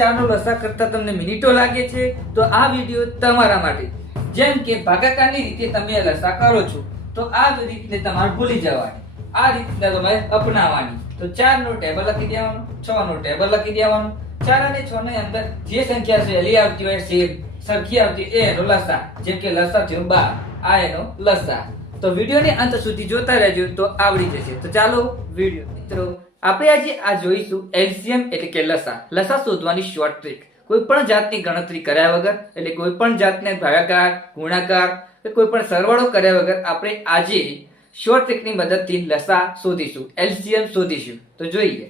4 નો લસા કરતા તમને મિનિટો લાગે છે તો આ વિડિયો તમારા માટે. જેમ કે ભાગાકારની રીતે તમે લસા કરો છો તો આ રીતને તમારે ભૂલી જવાની, આ રીતને તમારે અપનાવવાની. તો 4 નો ટેબલ લખી દેવાનું, 6 નો ટેબલ લખી દેવાનું. 4 અને 6 ની અંદર જે સંખ્યા સહેલી આવતી હોય સેમ સરખી આવતી એ એનો લસા. જેમ કે લસા થયો 12, આ એનો લસા. તો વિડિયોને અંત સુધી જોતા રહેજો તો આવડી જશે. તો ચાલો વિડિયો મિત્રો આપણે આજે આ જોઈશું એલસીએમ એટલે કે લસા શોધવાની શોર્ટ ટ્રીક. કોઈ પણ જાતની ગણતરી કર્યા વગર, એટલે કોઈ પણ જાતને ભાગાકાર, ગુણાકાર કે કોઈ પણ સરવાળો કર્યા વગર આપણે આજે શોર્ટ ટ્રીકની મદદથી લસા શોધીશું, એલસીએમ શોધીશું. તો જોઈએ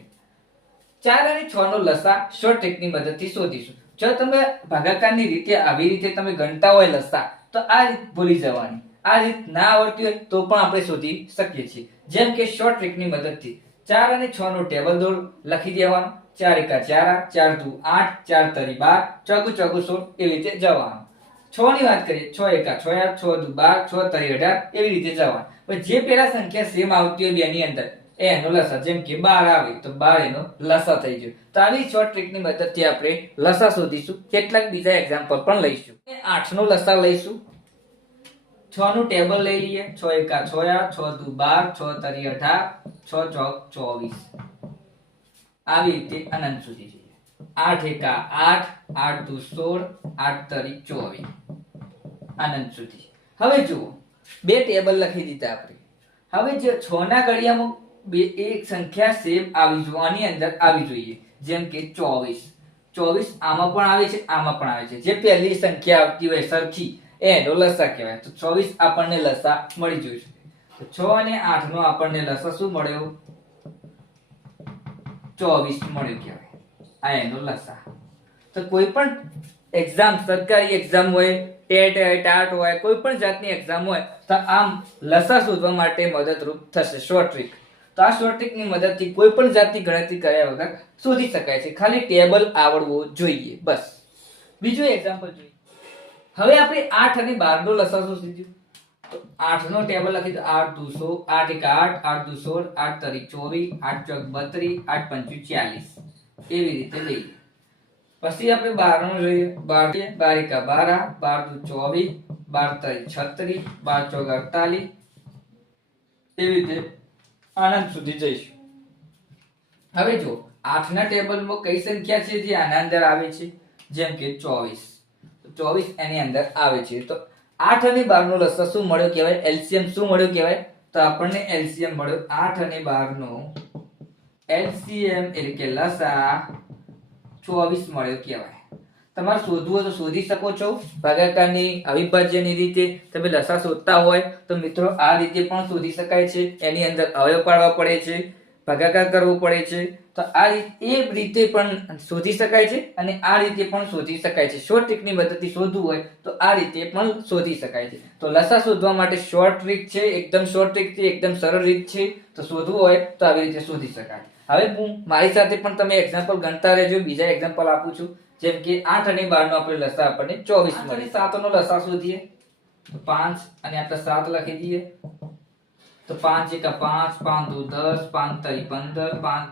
4 અને 6 નો લસા શોર્ટ ટ્રીકની મદદથી શોધીશું. જો તમે ભાગાકારની રીતે આવી રીતે તમે ગણતા હોય લસા તો આ રીત ભૂલી જવાની. આ રીત ના આવડતી હોય તો પણ આપણે શોધી શકીએ છીએ. જેમ કે શોર્ટ ટ્રીકની મદદથી 4 અને 6 નો ટેબલ દોડ લખી દેવાનો. 4 એકા 4, 4 દુ 8, 4 તરી 12, 4 ચોગુ 16 એવી રીતે જવાનું. 6 ની વાત કરીએ 6 એકા 6, 6 દુ 12, 6 તરી 18 એવી રીતે જવાનું. પણ જે પેલા સંખ્યા સેમ આવતી હોય બેની અંદર એનો લસા, જેમ કે 12 આવે તો 12 એનો લસા થઈ ગયો. તો આવી શોર્ટ ટ્રીકની મદદથી આપણે લસા શોધીશું. કેટલાક બીજા એક્ઝામ્પલ પણ લઈશું. 8 નો લસા લઈશું. 6 નું ટેબલ લઈ લઈએ. 6 એકા 6, 6 દુ 12, 6 તરી 18, 6 ચોક 24 આવી રીતે અનંત સુધી જઈએ. 8 એકા 8, 8 દુ 16, 8 તરી 24 અનંત સુધી. હવે જુઓ બે ટેબલ લખી દીધા આપણે. હવે જે 6 ના ઘડિયામાં એક સંખ્યા સેમ આવી જોવાની અંદર આવી જોઈએ. જેમ કે 24 આમાં પણ આવે છે, આમાં પણ આવે છે. જે પહેલી સંખ્યા આવતી હોય સરખી એનો લસા કહેવાય. તો 24 આપણને લસા મળી જોઈશે. તો 6 અને 8 નો આપણને લસા શું મળ્યો? 24 મળ્યો કહેવાય. આ એનો લસા. તો કોઈ પણ એક્ઝામ, સરકારી એક્ઝામ હોય, ટેટ હોય, ટાટ હોય, કોઈ પણ જાતની એક્ઝામ હોય તો આમ લસા શોધવા માટે મદદરૂપ થશે શોર્ટ ટ્રીક. તો આ શોર્ટ ટ્રીકની મદદથી કોઈ પણ જાતની ગણતરી કર્યા વગર શોધી શકાય છે. ખાલી ટેબલ આવડવું જોઈએ બસ. બીજું એક્ઝામ્પલ જોઈએ. હવે આપણે 8 અને 12 નો લસા શોધીશું. તો 8 નો ટેબલ લખી દો. 8 દુ 16, 8 એકા 8, 8 દુ 16, 8 તરી 24, 8 ચોક 32, 8 પંચુ 40 એવી રીતે લઈએ. પછી આપણે 12 નો જોઈએ. 12 એકા 12, 12 દુ 24, 12 તરી 36, 12 ચોક 48 એવી રીતે અનંત સુધી જઈશું. હવે જો 8 ના ટેબલમાં કઈ સંખ્યા છે જે આના અંદર આવે છે? જેમ કે 24. 24 એની અંદર આવે છે. તો 8 અને 12 નો લસા શું મળ્યો કહેવાય? એલસીએમ શું મળ્યો કહેવાય? તો આપણને એલસીએમ મળ્યો 8 અને 12 નો એલસીએમ એટલે કે લસા 24 મળ્યો કહેવાય. તમારે શોધવું હોય તો શોધી શકો છો. ભાગાકારની, અવિભાજ્યની રીતે તમે લસા શોધતા હોય તો મિત્રો આ રીતે પણ શોધી શકાય છે. એની અંદર અવયવ પાડવા પડે છે, ભાગાકાર કરવો પડે છે. તો આ એ રીતે પણ શોધી શકાય છે અને આ રીતે પણ શોધી શકાય છે. શોર્ટ ટ્રીકની મદદથી શોધવું હોય તો આ રીતે પણ શોધી શકાય છે. તો લસા શોધવા માટે શોર્ટ ટ્રીક છે, એકદમ શોર્ટ ટ્રીક છે, એકદમ સરળ રીત છે. તો શોધવું હોય તો આવી રીતે શોધી શકાય. હવે હું મારી સાથે પણ તમે એક્ઝામ્પલ ગણતા રહેજો. બીજા એક્ઝામ્પલ આપું છું. જેમ કે 8 અને 12 નો આપણે લસા આપણને 24 મળે. 7 નો લસા શોધીએ. તો 5 અને આપણે 7 લખી દઈએ. તો 5 એકા 5, 5 દુ 10, 5 તરી 15, 5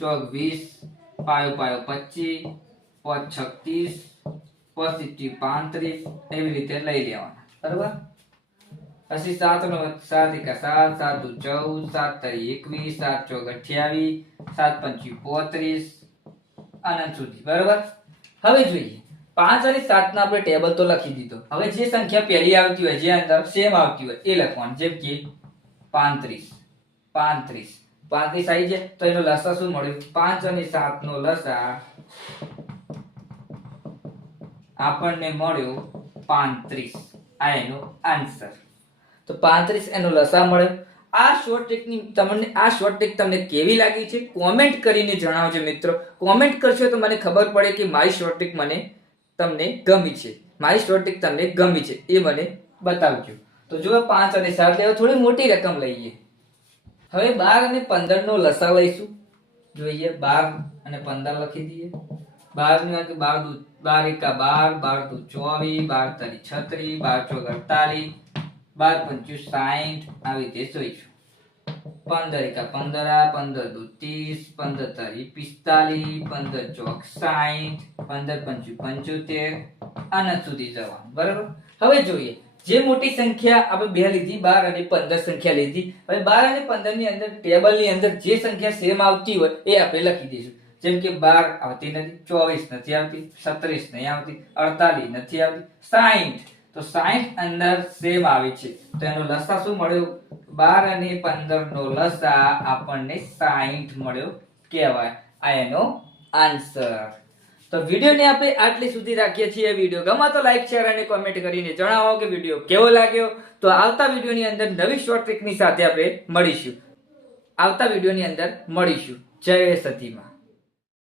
ચોક 20, પાયો 25, 5 36, 35 35 એવી રીતે લઈ લેવાના. બરાબર. પછી 7 નો 7 એકા 7, 7 દુ 14, 7 તરી 21, 7 ચોક 28, 7 પંચુ 35 અનંત સુધી. બરાબર. હવે જોઈએ 5 અને 7 ના આપણે ટેબલ તો લખી દીધો. હવે જે સંખ્યા પહેલી આવતી હોય, જે અંદર સેમ આવતી હોય એ લખવાનું. જેમ કે 35 આવી જાય તો એનો લસા શું મળ્યો? 5 અને 7 નો લસા આપણને મળ્યો 35. આ એનો આન્સર. તો 35 એનો લસા મળ્યો. આ શોર્ટ ટ્રીક તમને કેવી લાગી છે કોમેન્ટ કરીને જણાવજો મિત્રો. કોમેન્ટ કરશો તો મને ખબર પડે કે મારી શોર્ટ ટ્રીક તમને ગમી છે. મારી શોર્ટ ટ્રીક તમને ગમી છે એ મને બતાવજો. તો જો 5 અને 7 લેવા થોડી મોટી રકમ લઈએ. હવે 12 અને 15 નો લસા લઈશું. જોઈએ 12 અને 15 લખી દઈએ. 12 એકા 12, 12 દુ 24, 12 તરી 36, 12 ચોક 48, 12 પંચુ 60 આવી રીતે જોઈશું. 15 એકા 15 આ 15 દુ 30 15 તારી 45 15 ચોક 60 15 પંચુ 75 આના સુધી જવાનું બરાબર. હવે જોઈએ જે મોટી સંખ્યા આપણે બે લીધી 12 અને 15 સંખ્યા લીધી. હવે 12 અને 15 ની અંદર ટેબલ ની અંદર જે સંખ્યા સેમ આવતી હોય એ આપણે લખી દઈશું. જેમ કે 12 આવતી નથી, 24 નથી આવતી, 37 નહીં આવતી, 48 નથી આવતી, 60 તો 60 અંદર સેમ આવે છે તો એનો લસા શું મળ્યો? 12 અને 15 નો લસા આપણને 60 મળ્યો કહેવાય. આ એનો આન્સર. તો વિડિયોને આપણે આટલી સુધી રાખીએ છીએ. વિડિયો ગમા તો લાઈક શેર અને કોમેન્ટ કરીને જણાવો કે વિડિયો કેવો લાગ્યો. તો આવતા વિડિયોની અંદર નવી શોર્ટ ટ્રિકની સાથે આપણે મળીશું. જય સતીમાં.